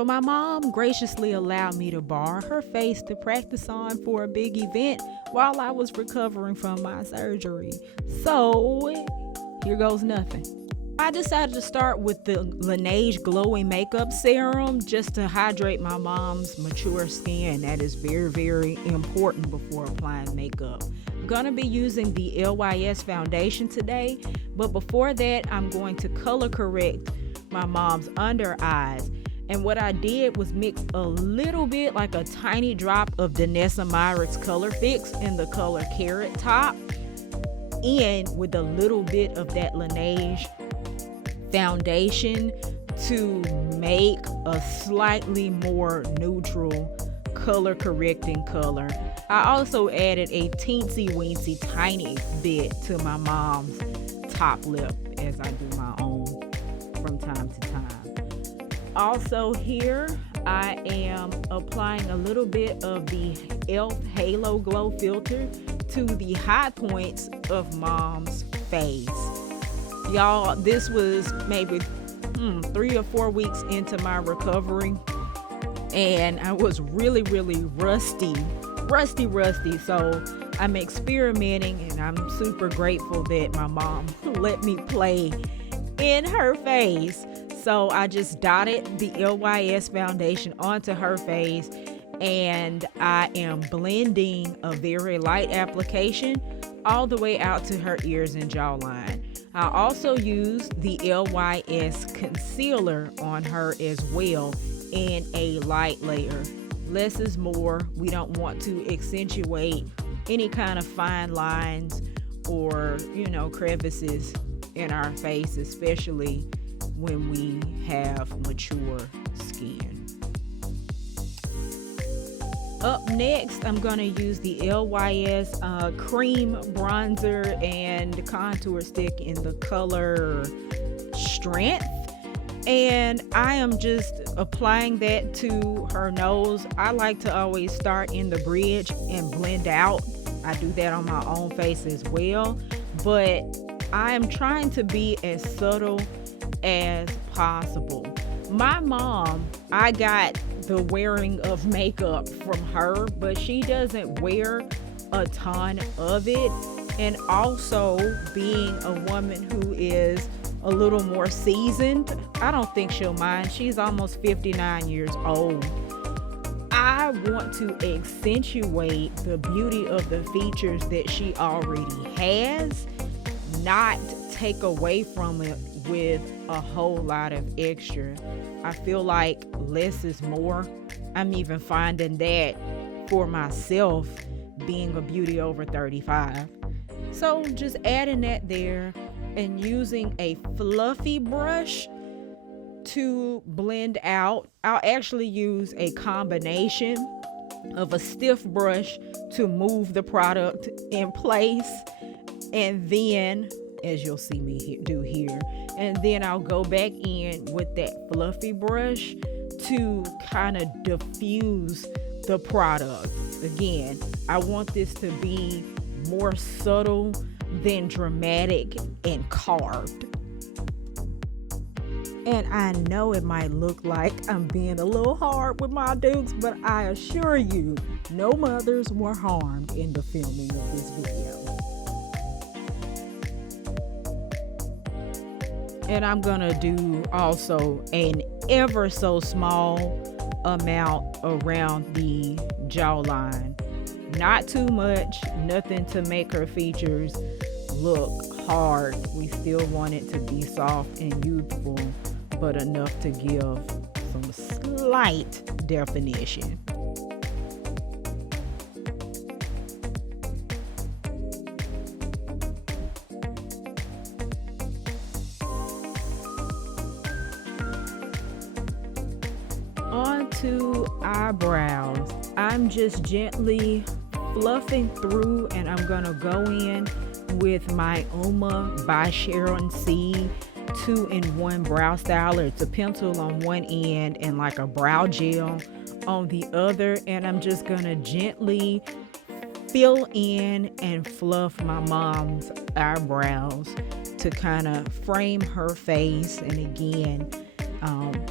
So my mom graciously allowed me to borrow her face to practice on for a big event while I was recovering from my surgery. So here goes nothing. I decided to start with the Laneige Glowing Makeup Serum just to hydrate my mom's mature skin. That is very, very important before applying makeup. I'm going to be using the LYS foundation today, but before that, I'm going to color correct my mom's under eyes. And what I did was mix a little bit, like a tiny drop of Danessa Myricks Color Fix in the color Carrot Top, and with a little bit of that Laneige foundation to make a slightly more neutral color correcting color. I also added a teensy weensy tiny bit to my mom's top lip, as I do my own from time to time. Also here, I am applying a little bit of the e.l.f. Halo Glow Filter to the high points of mom's face. Y'all, this was maybe 3 or 4 weeks into my recovery, and I was really rusty. So I'm experimenting, and I'm super grateful that my mom let me play in her face. So I just dotted the LYS foundation onto her face, and I am blending a very light application all the way out to her ears and jawline. I also used the LYS concealer on her as well in a light layer. Less is more. We don't want to accentuate any kind of fine lines or, crevices in our face, especially when we have mature skin. Up next, I'm going to use the LYS cream bronzer and contour stick in the color Strength. And I am just applying that to her nose. I like to always start in the bridge and blend out. I do that on my own face as well. But I am trying to be as subtle as possible. My mom, I got the wearing of makeup from her, but she doesn't wear a ton of it. And also, being a woman who is a little more seasoned, I don't think she'll mind. She's almost 59 years old. I want to accentuate the beauty of the features that she already has, not take away from it with a whole lot of extra. I feel like less is more. I'm even finding that for myself, being a beauty over 35. So just adding that there and using a fluffy brush to blend out. I'll actually use a combination of a stiff brush to move the product in place, and then, as you'll see me do here, and then I'll go back in with that fluffy brush to kind of diffuse the product. Again, I want this to be more subtle than dramatic and carved. And I know it might look like I'm being a little hard with my dukes, but I assure you, no mothers were harmed in the filming of this video. And I'm gonna do also an ever so small amount around the jawline. Not too much, nothing to make her features look hard. We still want it to be soft and youthful, but enough to give some slight definition. On to eyebrows. I'm just gently fluffing through, and I'm gonna go in with my Uma by Sharon C 2-in-1 brow styler. It's a pencil on one end and like a brow gel on the other, and I'm just gonna gently fill in and fluff my mom's eyebrows to kind of frame her face, and again,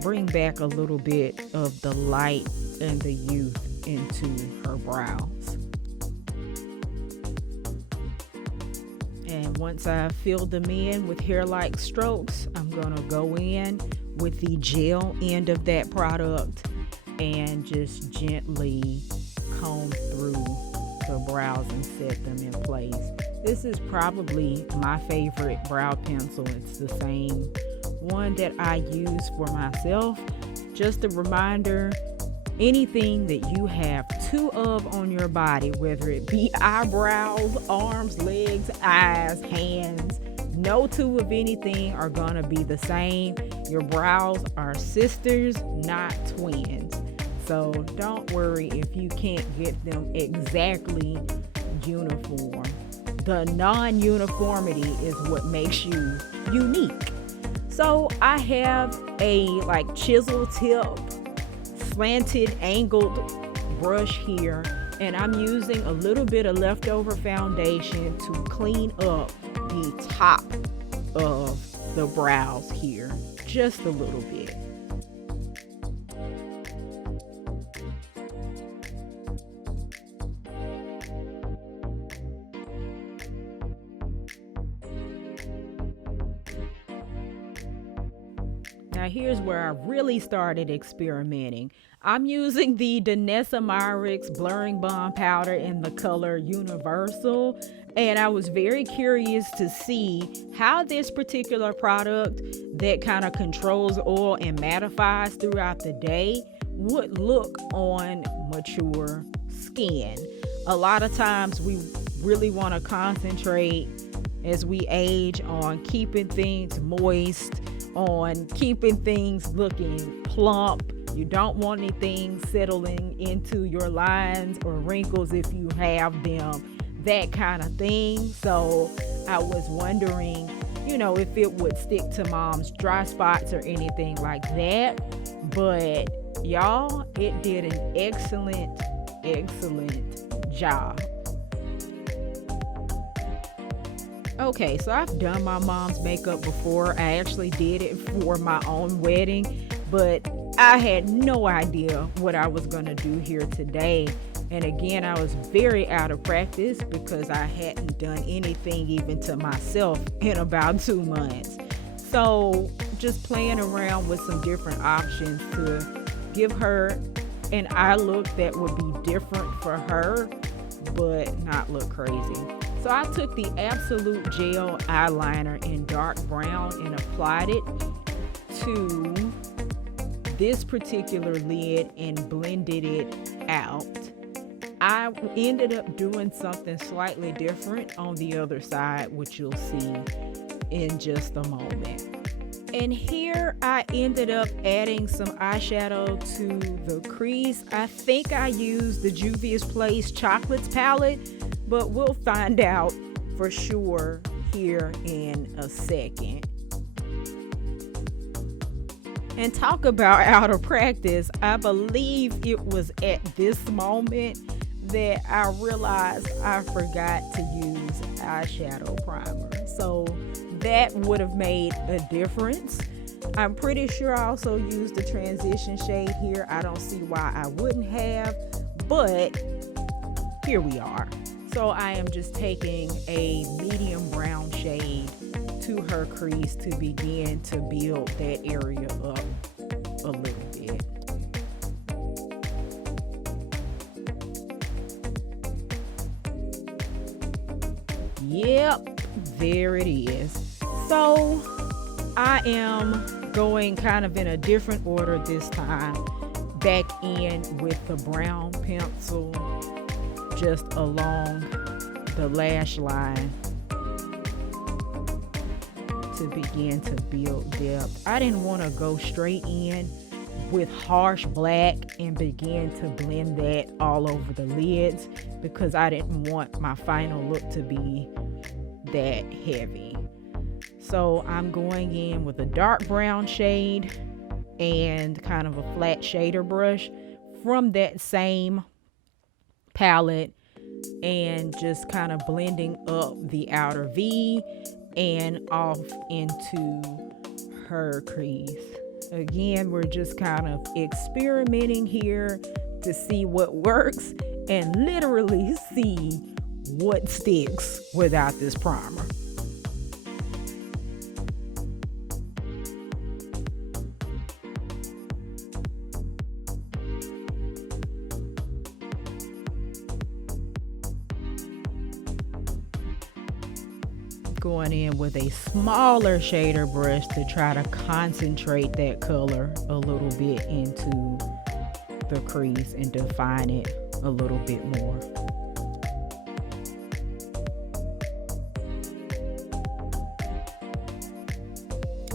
bring back a little bit of the light and the youth into her brows. And once I fill them in with hair-like strokes, I'm going to go in with the gel end of that product and just gently comb through the brows and set them in place. This is probably my favorite brow pencil. It's the same one that I use for myself. Just a reminder, anything that you have two of on your body, whether it be eyebrows, arms, legs, eyes, hands, no two of anything are gonna be the same. Your brows are sisters, not twins. So don't worry if you can't get them exactly uniform. The non-uniformity is what makes you unique. So I have a like chisel tip, slanted, angled brush here, and I'm using a little bit of leftover foundation to clean up the top of the brows here, just a little bit. Now here's where I really started experimenting. I'm using the Danessa Myricks Blurring Bond Powder in the color Universal, and I was very curious to see how this particular product that kind of controls oil and mattifies throughout the day would look on mature skin. A lot of times we really want to concentrate as we age on keeping things moist, on keeping things looking plump. You don't want anything settling into your lines or wrinkles if you have them, that kind of thing. So I was wondering, if it would stick to mom's dry spots or anything like that. But y'all, it did an excellent job. Okay, so I've done my mom's makeup before. I actually did it for my own wedding, but I had no idea what I was going to do here today. And again, I was very out of practice because I hadn't done anything even to myself in about 2 months. So just playing around with some different options to give her an eye look that would be different for her, but not look crazy. So I took the Absolute Gel eyeliner in dark brown and applied it to this particular lid and blended it out. I ended up doing something slightly different on the other side, which you'll see in just a moment. And here I ended up adding some eyeshadow to the crease. I think I used the Juvia's Place Chocolates palette, but we'll find out for sure here in a second. And talk about out of practice, I believe it was at this moment that I realized I forgot to use eyeshadow primer. So that would have made a difference. I'm pretty sure I also used the transition shade here. I don't see why I wouldn't have, but here we are. So I am just taking a medium brown shade to her crease to begin to build that area up a little bit. Yep, there it is. So I am going kind of in a different order this time, back in with the brown pencil just along the lash line to begin to build depth. I didn't want to go straight in with harsh black and begin to blend that all over the lids because I didn't want my final look to be that heavy. So I'm going in with a dark brown shade and kind of a flat shader brush from that same palette and just kind of blending up the outer V and off into her crease. Again, we're just kind of experimenting here to see what works and literally see what sticks without this primer. Going in with a smaller shader brush to try to concentrate that color a little bit into the crease and define it a little bit more.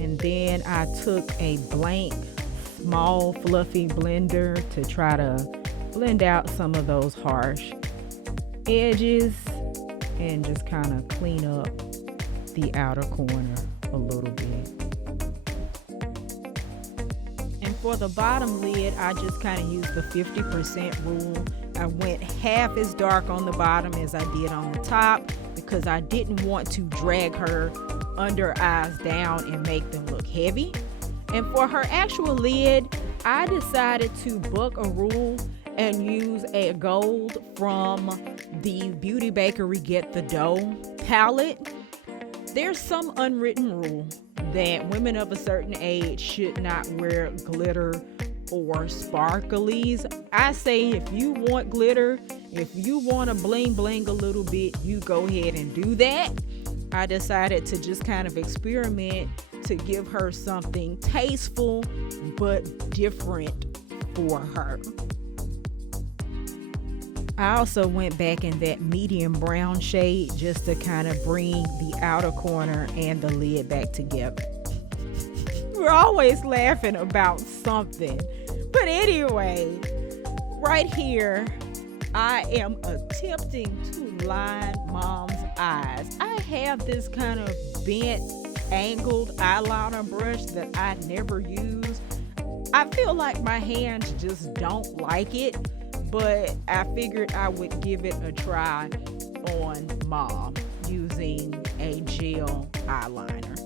And then I took a blank, small, fluffy blender to try to blend out some of those harsh edges and just kind of clean up the outer corner a little bit. And for the bottom lid, I just kind of used the 50% rule. I went half as dark on the bottom as I did on the top because I didn't want to drag her under eyes down and make them look heavy. And for her actual lid, I decided to buck a rule and use a gold from the Beauty Bakery Get the Dough palette. There's some unwritten rule that women of a certain age should not wear glitter or sparklies. I say if you want glitter, if you want to bling bling a little bit, you go ahead and do that. I decided to just kind of experiment to give her something tasteful but different for her. I also went back in that medium brown shade just to kind of bring the outer corner and the lid back together. We're always laughing about something. But anyway, right here, I am attempting to line Mom's eyes. I have this kind of bent, angled eyeliner brush that I never use. I feel like my hands just don't like it. But I figured I would give it a try on Mom using a gel eyeliner.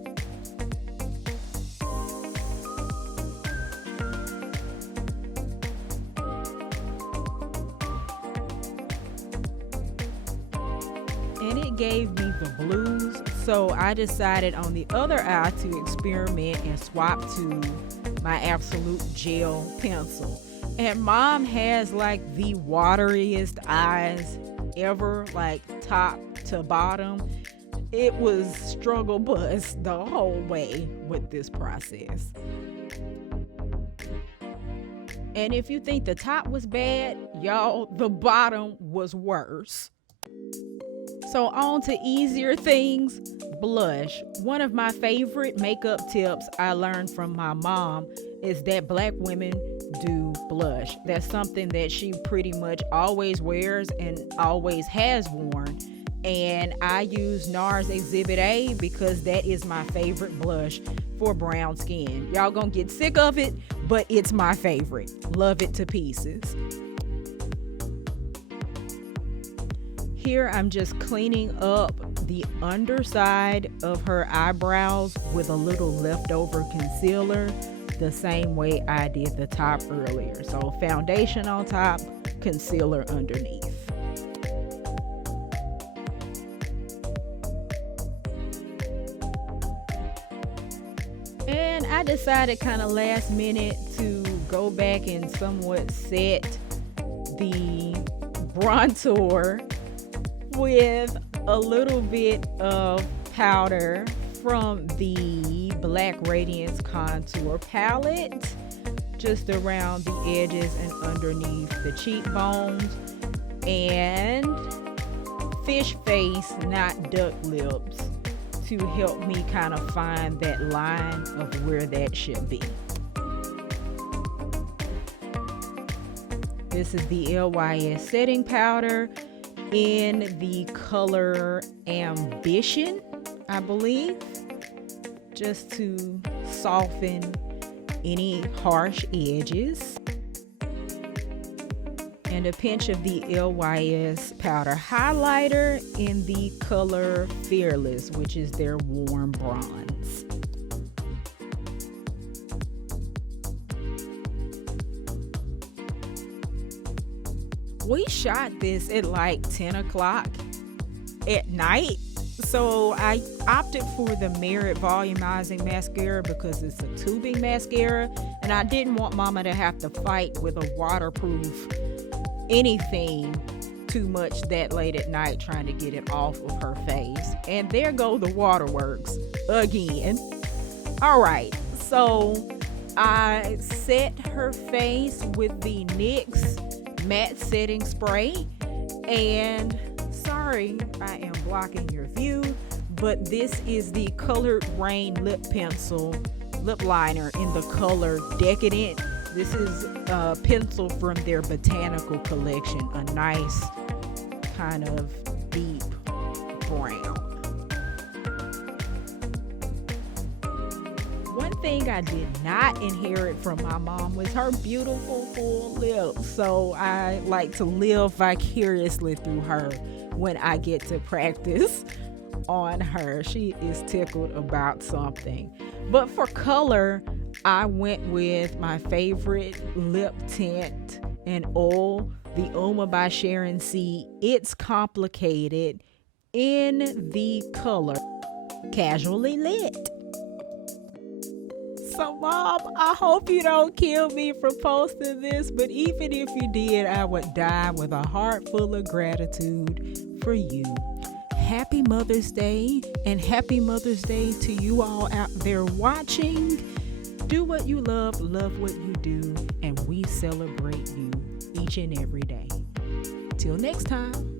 And it gave me the blues, so I decided on the other eye to experiment and swap to my Absolute Gel pencil. And Mom has like the wateriest eyes ever, like top to bottom. It was struggle bus the whole way with this process. And if you think the top was bad, y'all, the bottom was worse. So on to easier things, blush. One of my favorite makeup tips I learned from my mom is that Black women do blush. That's something that she pretty much always wears and always has worn. And I use NARS Exhibit A because that is my favorite blush for brown skin. Y'all gonna get sick of it, but it's my favorite. Love it to pieces. Here I'm just cleaning up the underside of her eyebrows with a little leftover concealer, the same way I did the top earlier. So foundation on top, concealer underneath. And I decided kind of last minute to go back and somewhat set the bronzer with a little bit of powder from the Black Radiance Contour palette, just around the edges and underneath the cheekbones, and fish face, not duck lips, to help me kind of find that line of where that should be. This is the LYS setting powder in the color Ambition, I believe, just to soften any harsh edges. And a pinch of the LYS powder highlighter in the color Fearless, which is their warm bronze. We shot this at like 10 o'clock at night. So I opted for the Merit Volumizing Mascara because it's a tubing mascara, and I didn't want Mama to have to fight with a waterproof anything too much that late at night trying to get it off of her face. And there go the waterworks again. All right, so I set her face with the NYX matte setting spray, and sorry I am blocking your view, but this is the Colored Rain lip pencil lip liner in the color Decadent. This is a pencil from their Botanical collection, a nice kind of deep brown. One thing I did not inherit from my mom was her beautiful full lips, so I like to live vicariously through her when I get to practice on her. She is tickled about something. But for color, I went with my favorite lip tint and oil, the Uma by Sharon C. It's Complicated in the color Casually Lit. So Mom, I hope you don't kill me for posting this, but even if you did, I would die with a heart full of gratitude for you. Happy Mother's Day, and happy Mother's Day to you all out there watching. Do what you love what you do, and we celebrate you each and every day. Till next time.